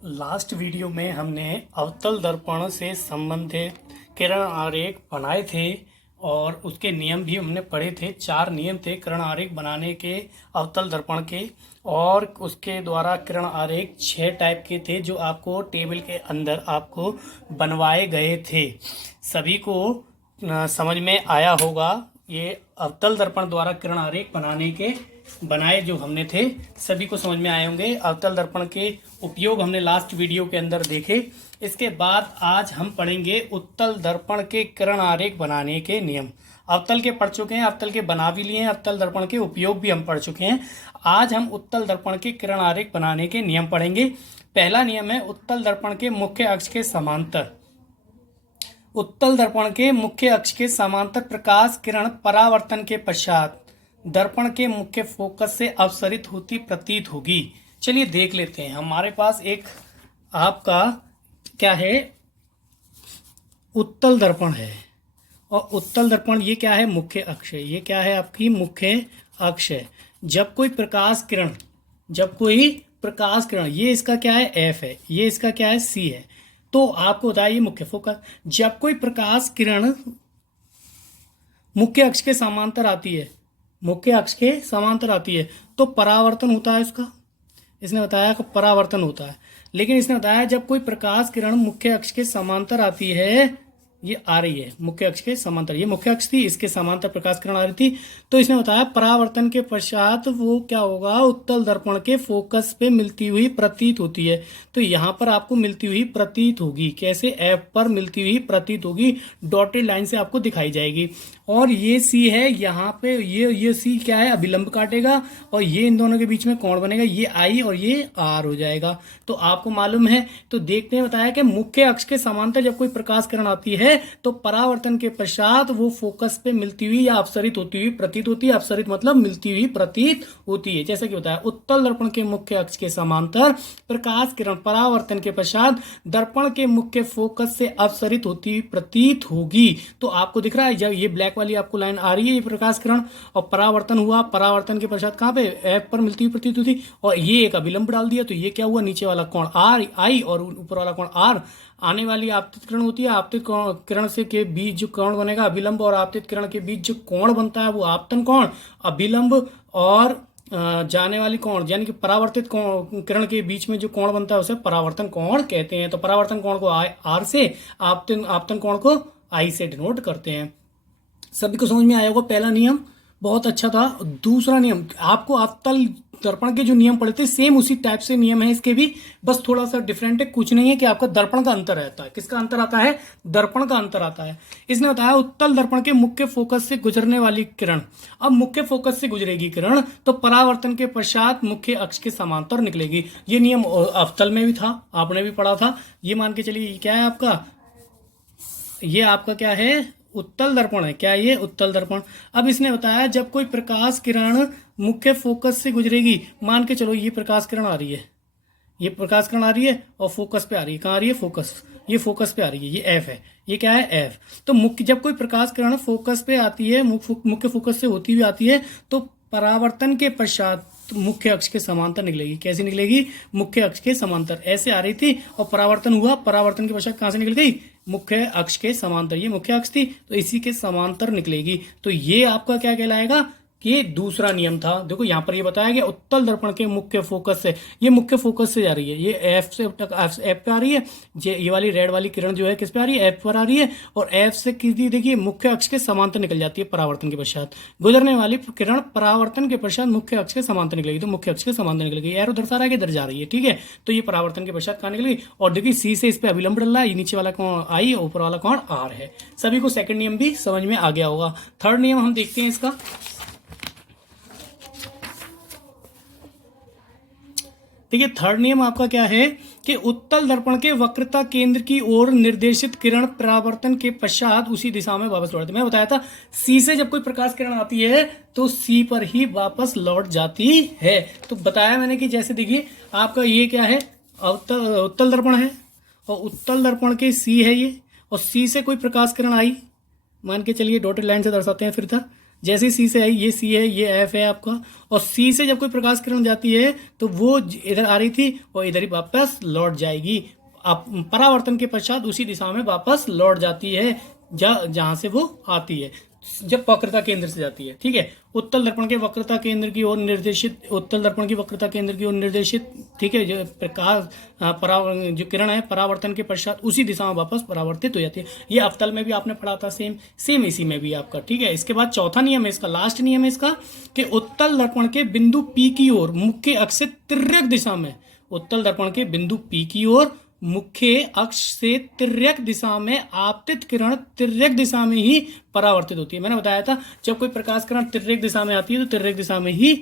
Last video में हमने अवतल दर्पण से संबंधित किरण आरेख बनाए थे और उसके नियम भी हमने पढ़े थे। 4 नियम थे किरण आरेख बनाने के अवतल दर्पण के, और उसके द्वारा किरण आरेख 6 टाइप के थे जो आपको टेबल के अंदर आपको बनवाए गए थे। सभी को समझ में आया होगा। ये अवतल दर्पण द्वारा किरण आरेख बनाए जो हमने थे, सभी को समझ में आए होंगे। अवतल दर्पण के उपयोग हमने लास्ट वीडियो के अंदर देखे। इसके बाद आज हम पढ़ेंगे उत्तल दर्पण के किरण आरेख बनाने के नियम। अवतल के पढ़ चुके हैं, अवतल के बना भी लिए हैं, अवतल दर्पण के उपयोग भी हम पढ़ चुके हैं। आज हम उत्तल दर्पण के किरण आरेख बनाने के नियम पढ़ेंगे। पहला नियम है उत्तल दर्पण के मुख्य अक्ष के समांतर। उत्तल दर्पण के मुख्य अक्ष के समांतर प्रकाश किरण परावर्तन के पश्चात दर्पण के मुख्य फोकस से अपसरित होती प्रतीत होगी। चलिए देख लेते हैं। हमारे पास एक आपका क्या है, उत्तल दर्पण है, और उत्तल दर्पण ये क्या है, मुख्य अक्ष है। ये क्या है, आपकी मुख्य अक्ष है। जब कोई प्रकाश किरण ये इसका क्या है, एफ है, ये इसका क्या है, सी है। तो आपको बताइए मुख्य फोकस। जब कोई प्रकाश किरण मुख्य अक्ष के समांतर आती है तो परावर्तन होता है उसका। इसने बताया कि परावर्तन होता है, लेकिन इसने बताया जब कोई प्रकाश किरण मुख्य अक्ष के समांतर आती है, ये आ रही है मुख्य अक्ष के समांतर, ये मुख्य अक्ष थी, इसके समांतर प्रकाश किरण आ रही थी, तो इसने बताया परावर्तन के पश्चात वो क्या होगा, उत्तल दर्पण के फोकस पे मिलती हुई प्रतीत होती है। तो यहाँ पर आपको मिलती हुई प्रतीत होगी। कैसे, एफ पर मिलती हुई प्रतीत होगी, डॉटेड लाइन से आपको दिखाई जाएगी। और ये सी है, यहाँ पे ये सी क्या है, अभिलंब काटेगा, और ये इन दोनों के बीच में कोण बनेगा, ये आई और ये आर हो जाएगा। तो आपको मालूम है। तो देखते हैं, बताया कि मुख्य अक्ष के समांतर जब कोई प्रकाश किरण आती है तो परावर्तन के पश्चात वो फोकस पे मिलती हुई या अपसरित होती हुई प्रतीत होती है। अपसरित मतलब मिलती हुई प्रतीत होती है। जैसा कि बताया, उत्तल दर्पण के मुख्य अक्ष के समांतर प्रकाश किरण परावर्तन के पश्चात दर्पण के मुख्य फोकस से अपसरित होती हुई प्रतीत होगी। तो आपको दिख रहा है, जब ये ब्लैक वाली आपको लाइन आ रही है, ये प्रकाश किरण, और परावर्तन हुआ, परावर्तन के पश्चात कहां पे, एफ पर मिलती हुई प्रतीत होती, और ये एक अभिलंब डाल दिया, तो ये क्या हुआ, नीचे वाला कोण आर आई और ऊपर वाला कोण आर। आने वाली आपतित किरण होती है, आपतित किरण से के बीच जो कोण बनेगा अभिलंब, और आपतित किरण के बीच जो कोण बनता है वो आपतन कोण, अभिलंब और जाने वाली कोण यानी कि परावर्तित किरण के बीच में जो कोण बनता है उसे परावर्तन कोण कहते हैं। तो परावर्तन कोण को आर से, आपतन कोण को आई से डिनोट करते हैं। सभी को समझ में आया होगा। पहला नियम बहुत अच्छा था। दूसरा नियम, आपको अवतल दर्पण के जो नियम पढ़े थे सेम उसी टाइप से नियम है इसके भी, बस थोड़ा सा डिफरेंट है। कुछ नहीं है कि आपका दर्पण का अंतर रहता है। किसका अंतर आता है, दर्पण का अंतर आता है। इसने बताया उत्तल दर्पण के मुख्य फोकस से गुजरने वाली किरण, अब मुख्य फोकस से गुजरेगी किरण तो परावर्तन के पश्चात मुख्य अक्ष के समांतर निकलेगी। ये नियम अवतल में भी था, आपने भी पढ़ा था। ये मान के चलिए क्या है आपका, ये आपका क्या है, उत्तल दर्पण है। क्या ये उत्तल दर्पण। अब इसने बताया जब कोई प्रकाश किरण मुख्य फोकस से गुजरेगी, मान के चलो ये प्रकाश किरण आ रही है, ये प्रकाश किरण आ रही है और फोकस पे आ रही है। कहाँ आ रही है, फोकस, ये फोकस पे आ रही है, ये एफ है, ये क्या है, एफ। तो मुख्य, जब कोई प्रकाश किरण फोकस पे आती है, मुख्य फोकस से होती हुई आती है, तो परावर्तन के पश्चात मुख्य अक्ष के समांतर निकलेगी। कैसे निकलेगी, मुख्य अक्ष के समांतर। ऐसे आ रही थी और परावर्तन हुआ, परावर्तन के पश्चात कहां से निकल गई, मुख्य अक्ष के समांतर। ये मुख्य अक्ष थी तो इसी के समांतर निकलेगी। तो ये आपका क्या कहलाएगा, कि दूसरा नियम था। देखो यहाँ पर ये बताया गया उत्तल दर्पण के मुख्य फोकस से, ये मुख्य फोकस से जा रही है, ये एफ से एफ पे आ रही है, ये वाली रेड वाली किरण जो है किस पे आ रही है, एफ पर आ रही है, और एफ से देखिए मुख्य अक्ष के समांतर निकल जाती है। परावर्तन के पश्चात गुजरने वाली किरण परावर्तन के पश्चात मुख्य अक्ष के समांतर निकलेगी। तो मुख्य अक्ष के समांतर निकलेगी, एरो दर्शा रहा है, इधर जा रही है, ठीक है। तो ये परावर्तन के पश्चात कहाँ निकलेगी, और देखिए सी से इस पे अभिलंब डल रहा है, नीचे वाला कौन आई, ऊपर वाला कौन आर है। सभी को सेकंड नियम भी समझ में आ गया होगा। थर्ड नियम हम देखते हैं इसका। देखिए थर्ड नियम आपका क्या है, कि उत्तल दर्पण के वक्रता केंद्र की ओर निर्देशित किरण परावर्तन के पश्चात उसी दिशा में वापस लौटती है। मैं बताया था सी से जब कोई प्रकाश किरण आती है तो सी पर ही वापस लौट जाती है। तो बताया मैंने कि जैसे देखिए आपका ये क्या है, उत्तल दर्पण है, और उत्तल दर्पण के सी है ये, और सी से कोई प्रकाश किरण आई, मान के चलिए डॉटेड लाइन से दर्शाते हैं फिर था, जैसे ही सी से आई, ये सी है, ये एफ है आपका, और सी से जब कोई प्रकाश किरण जाती है तो वो इधर आ रही थी और इधर ही वापस लौट जाएगी। आप परावर्तन के पश्चात उसी दिशा में वापस लौट जाती है जहां से वो आती है, जब वक्रता केंद्र से जाती है। ठीक है, उत्तल दर्पण के वक्रता केंद्र की ओर निर्देशित, उत्तल दर्पण की वक्रता केंद्र की ओर निर्देशित। ठीक है, जो प्रकाश जो किरण है परावर्तन के पश्चात उसी दिशा में वापस परावर्तित हो जाती है। ये अवतल में भी आपने पढ़ा था, सेम सेम इसी में भी आपका। ठीक है, इसके बाद चौथा नियम है इसका, लास्ट नियम है इसका, कि उत्तल दर्पण के बिंदु पी की ओर मुख्य अक्ष से तिर्यक दिशा में, उत्तल दर्पण के बिंदु पी की ओर मुख्य अक्ष से तिर्यक दिशा में आपतित किरण तिर्यक दिशा में ही परावर्तित होती है। मैंने बताया था जब कोई प्रकाश किरण तिर्यक दिशा में आती है तो तिर्यक दिशा में ही,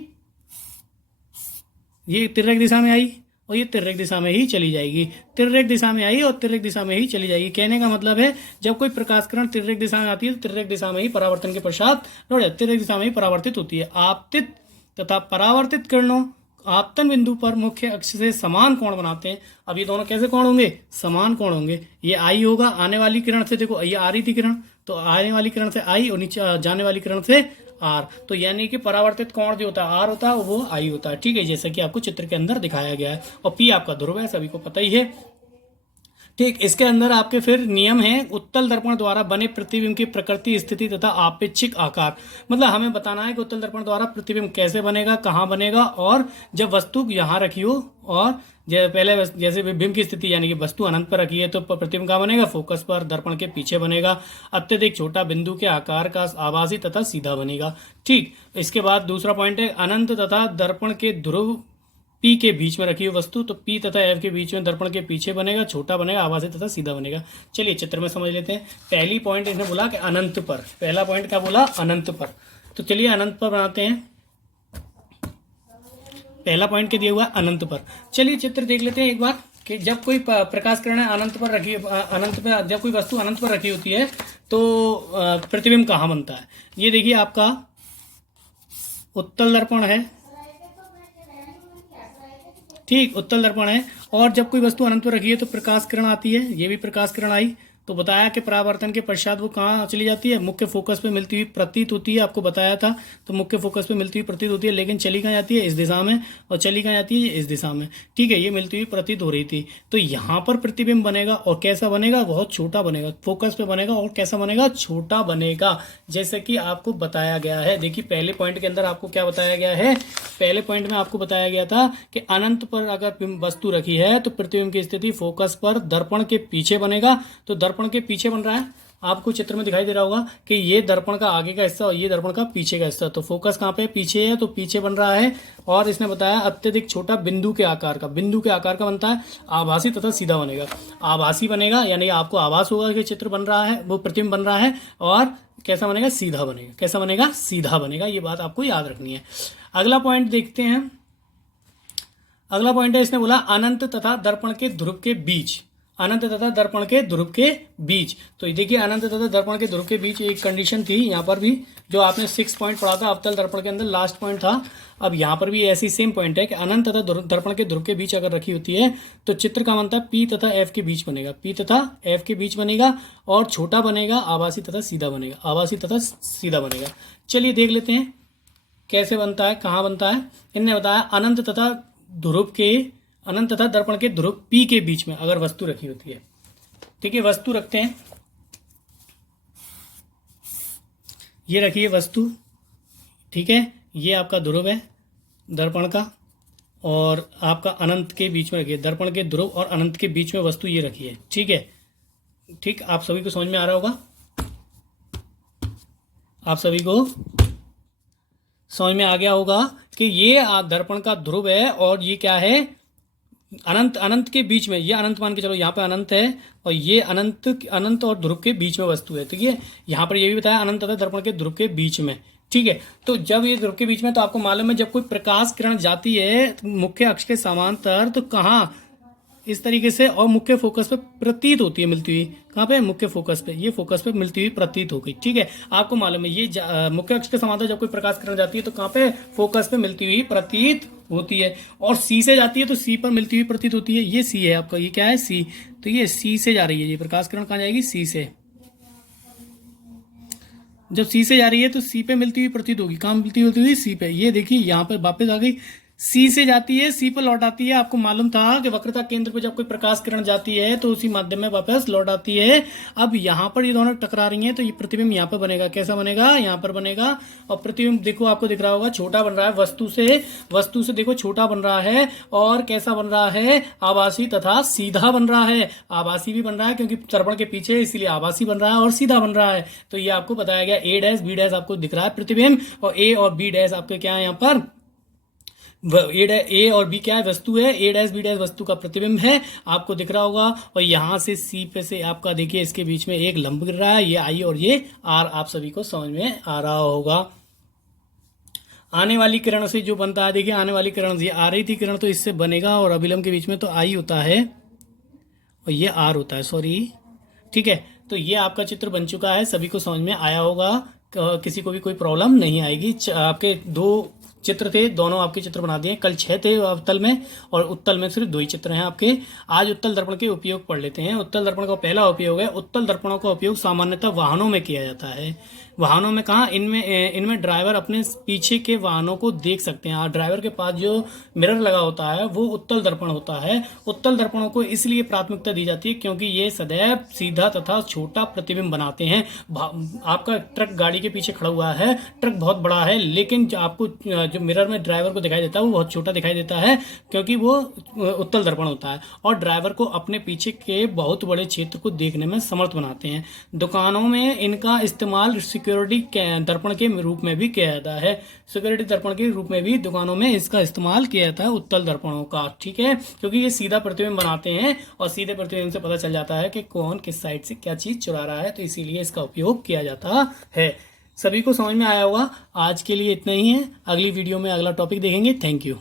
ये तिर्यक दिशा में आई और ये तिर्यक दिशा में ही चली जाएगी, तिर्यक दिशा में आई और तिर्यक दिशा में ही चली जाएगी। कहने का मतलब है जब कोई प्रकाश किरण तिर्यक दिशा में आती है तो तिर्यक दिशा में ही परावर्तन के पश्चात तिर्यक दिशा में ही परावर्तित होती है। आपतित तथा परावर्तित किरणों आपतन बिंदु पर मुख्य अक्ष से समान कोण बनाते हैं। अब ये दोनों कैसे कोण होंगे? समान कोण होंगे। ये आई होगा, आने वाली किरण से, देखो ये आ रही थी किरण, तो आने वाली किरण से आई और नीचे जाने वाली किरण से आर, तो यानी कि परावर्तित कोण जो होता है आर होता है वो आई होता है। ठीक है, जैसे कि आपको चित्र के अंदर दिखाया गया है। और पी आपका ध्रुव है, सभी को पता ही है। ठीक, इसके अंदर आपके फिर नियम है उत्तल दर्पण द्वारा बने प्रतिबिंब की प्रकृति, स्थिति तथा आपेक्षिक आकार। मतलब हमें बताना है कि उत्तल दर्पण द्वारा प्रतिबिंब कैसे बनेगा, कहाँ बनेगा, और जब वस्तु यहाँ रखी हो, और पहले जैसे बिंब की स्थिति यानी कि वस्तु अनंत पर रखी है तो प्रतिबिंब कहाँ बनेगा? फोकस पर, दर्पण के पीछे बनेगा। अत्यधिक छोटा बिंदु के आकार का, आभासी तथा सीधा बनेगा। ठीक, इसके बाद दूसरा पॉइंट है अनंत तथा दर्पण के ध्रुव पी के बीच में रखी हुई वस्तु, तो पी तथा एफ के बीच में दर्पण के पीछे बनेगा, छोटा बनेगा, आभासी तथा सीधा बनेगा। चलिए चित्र में समझ लेते हैं। पहली पॉइंट इसने बोला कि अनंत पर, पहला पॉइंट क्या बोला? अनंत पर। तो चलिए अनंत पर बनाते हैं। पहला पॉइंट क्या दिया हुआ है? अनंत पर। चलिए चित्र देख लेते हैं एक बार कि जब कोई प्रकाश किरण अनंत पर रखी, अनंत पर जब कोई वस्तु अनंत पर रखी होती है तो प्रतिबिंब कहाँ बनता है? ये देखिए आपका उत्तल दर्पण है। ठीक, उत्तल दर्पण है, और जब कोई वस्तु अनंत पर रखी है तो प्रकाश किरण आती है। ये भी प्रकाश किरण आई, तो बताया कि परावर्तन के पश्चात वो कहाँ चली जाती है? मुख्य फोकस पे मिलती हुई प्रतीत होती है, आपको बताया था। तो मुख्य फोकस पे मिलती हुई प्रतीत होती है, लेकिन चली कहाँ जाती है? इस दिशा में, और चली कहाँ जाती है? इस दिशा में। ठीक है, ये मिलती हुई प्रतीत हो रही थी। तो यहाँ पर प्रतिबिंब बनेगा, और कैसा बनेगा? बहुत छोटा बनेगा, फोकस पे बनेगा, और कैसा बनेगा? छोटा बनेगा, जैसे कि आपको बताया गया है। देखिए पहले पॉइंट के अंदर आपको क्या बताया गया है? पहले पॉइंट में आपको बताया गया था कि अनंत पर अगर वस्तु रखी है तो प्रतिबिंब की स्थिति फोकस पर दर्पण के पीछे बनेगा। तो दर्पण के पीछे बन रहा है, आपको चित्र में दिखाई दे रहा होगा कि ये दर्पण का आगे का हिस्सा और ये दर्पण का पीछे का हिस्सा। तो फोकस कहाँ पे? पीछे है, तो पीछे बन रहा है। और इसने बताया अत्यधिक छोटा बिंदु के आकार का, बिंदु के आकार का बनता है, आभासी तथा सीधा बनेगा। आभासी बनेगा यानी आपको आभास होगा कि चित्र बन रहा है, वो प्रतिबिंब बन रहा है। और कैसा बनेगा? सीधा बनेगा। कैसा बनेगा? सीधा बनेगा। ये बात आपको याद रखनी है। अगला पॉइंट देखते हैं। अगला पॉइंट है, इसने बोला अनंत तथा दर्पण के ध्रुव के बीच, अनंत तथा दर्पण के ध्रुव के बीच। तो देखिए अनंत तथा दर्पण के ध्रुव के बीच एक कंडीशन थी यहाँ पर भी, जो आपने 6 पॉइंट पढ़ा था अवतल दर्पण के अंदर, लास्ट पॉइंट था। अब यहाँ पर भी ऐसी सेम पॉइंट है कि अनंत तथा दर्पण के ध्रुव के बीच अगर रखी होती है तो चित्र का बनता है पी तथा एफ के बीच बनेगा, पी तथा एफ के बीच बनेगा, और छोटा बनेगा, आभासी तथा सीधा बनेगा, आभासी तथा सीधा बनेगा। चलिए देख लेते हैं कैसे बनता है, कहाँ बनता है। इनने बताया अनंत तथा ध्रुव के, अनंत तथा दर्पण के ध्रुव पी के बीच में अगर वस्तु रखी होती है। ठीक है, वस्तु रखते हैं, ये रखिए वस्तु। ठीक है, ये आपका ध्रुव है दर्पण का, और आपका अनंत के बीच में रखिए, दर्पण के ध्रुव और अनंत के बीच में वस्तु ये रखिए। ठीक है, ठीक, आप सभी को समझ में आ रहा होगा, आप सभी को समझ में आ गया होगा कि ये दर्पण का ध्रुव है, और ये क्या है? अनंत, अनंत के बीच में, ये अनंत मान के चलो, यहाँ पे अनंत है, और ये अनंत, अनंत और ध्रुव के बीच में वस्तु है। तो ये यहाँ पर ये भी बताया अनंत तथा दर्पण के ध्रुव के बीच में। ठीक है, तो जब ये ध्रुव के बीच में, तो आपको मालूम है जब कोई प्रकाश किरण जाती है मुख्य अक्ष के समांतर तो कहाँ? इस तरीके से, और मुख्य फोकस पे प्रतीत होती है, मिलती हुई। कहाँ पे? मुख्य फोकस पे, ये फोकस पे मिलती हुई प्रतीत हो गई। ठीक है, आपको मालूम है ये मुख्य अक्ष के समांतर जब कोई प्रकाश किरण जाती है तो कहाँ पे? फोकस पे मिलती हुई प्रतीत होती है। और सी से जाती है तो सी पर मिलती हुई प्रतीत होती है। ये सी है आपका, ये क्या है? सी। तो ये सी से जा रही है, ये प्रकाश किरण कहाँ जाएगी? सी से। जब सी से जा रही है तो सी पे मिलती हुई प्रतीत होगी, कहाँ मिलती हुई सी पे। ये देखिए यहाँ पे वापस आ गई, सी से जाती है सी पर लौट आती है। आपको मालूम था कि वक्रता केंद्र पे जब कोई प्रकाश किरण जाती है तो उसी माध्यम में वापस लौट आती है। अब यहाँ पर ये दोनों टकरा रही हैं तो ये प्रतिबिंब यहाँ पर बनेगा। कैसा बनेगा? यहाँ पर बनेगा। और प्रतिबिंब देखो, आपको दिख रहा होगा छोटा बन रहा है वस्तु से देखो छोटा बन रहा है। और कैसा बन रहा है? आभासी तथा सीधा बन रहा है। आभासी भी बन रहा है क्योंकि दर्पण के पीछे, इसीलिए आभासी बन रहा है, और सीधा बन रहा है। तो ये आपको बताया गया। ए डैश बी डैश आपको दिख रहा है प्रतिबिंब, और ए और बी डैश आपके क्या है यहाँ पर? ए और बी क्या है? वस्तु है। ए डैश बी डैश वस्तु का प्रतिबिंब है, आपको दिख रहा होगा। और यहां से सी पे से आपका देखिए इसके बीच में एक लंब गिर रहा है, ये आई और ये आर। आप सभी को समझ में आ रहा होगा। आने वाली किरण से जो बनता है, देखिए आने वाली किरण से आ रही थी किरण तो इससे बनेगा, और अभिलंब के बीच में तो आई होता है और ये आर होता है, सॉरी। ठीक है, तो ये आपका चित्र बन चुका है, सभी को समझ में आया होगा, किसी को भी कोई प्रॉब्लम नहीं आएगी। आपके दो चित्र थे, दोनों आपके चित्र बना दिए। कल 6 थे अवतल में, और उत्तल में सिर्फ 2 ही चित्र हैं आपके। आज उत्तल दर्पण के उपयोग पढ़ लेते हैं। उत्तल दर्पण का पहला उपयोग है, उत्तल दर्पणों का उपयोग सामान्यतः वाहनों में किया जाता है। वाहनों में कहाँ? इनमें ड्राइवर अपने पीछे के वाहनों को देख सकते हैं। ड्राइवर के पास जो मिरर लगा होता है वो उत्तल दर्पण होता है। उत्तल दर्पणों को इसलिए प्राथमिकता दी जाती है क्योंकि ये सदैव सीधा तथा छोटा प्रतिबिंब बनाते हैं। आपका ट्रक गाड़ी के पीछे खड़ा हुआ है, ट्रक बहुत बड़ा है, लेकिन आपको जो मिरर में ड्राइवर को दिखाई देता है वो बहुत छोटा दिखाई देता है, क्योंकि वो उत्तल दर्पण होता है। और ड्राइवर को अपने पीछे के बहुत बड़े क्षेत्र को देखने में समर्थ बनाते हैं। दुकानों में इनका इस्तेमाल सिक्योरिटी दर्पण के रूप में भी किया जाता है। सिक्योरिटी दर्पण के रूप में भी दुकानों में इसका इस्तेमाल किया जाता है उत्तल दर्पणों का। ठीक है, क्योंकि ये सीधा प्रतिबिंब बनाते हैं, और सीधे प्रतिबिंब से पता चल जाता है कि कौन किस साइड से क्या चीज चुरा रहा है, तो इसीलिए इसका उपयोग किया जाता है। सभी को समझ में आया होगा। आज के लिए इतना ही है, अगली वीडियो में अगला टॉपिक देखेंगे। Thank you.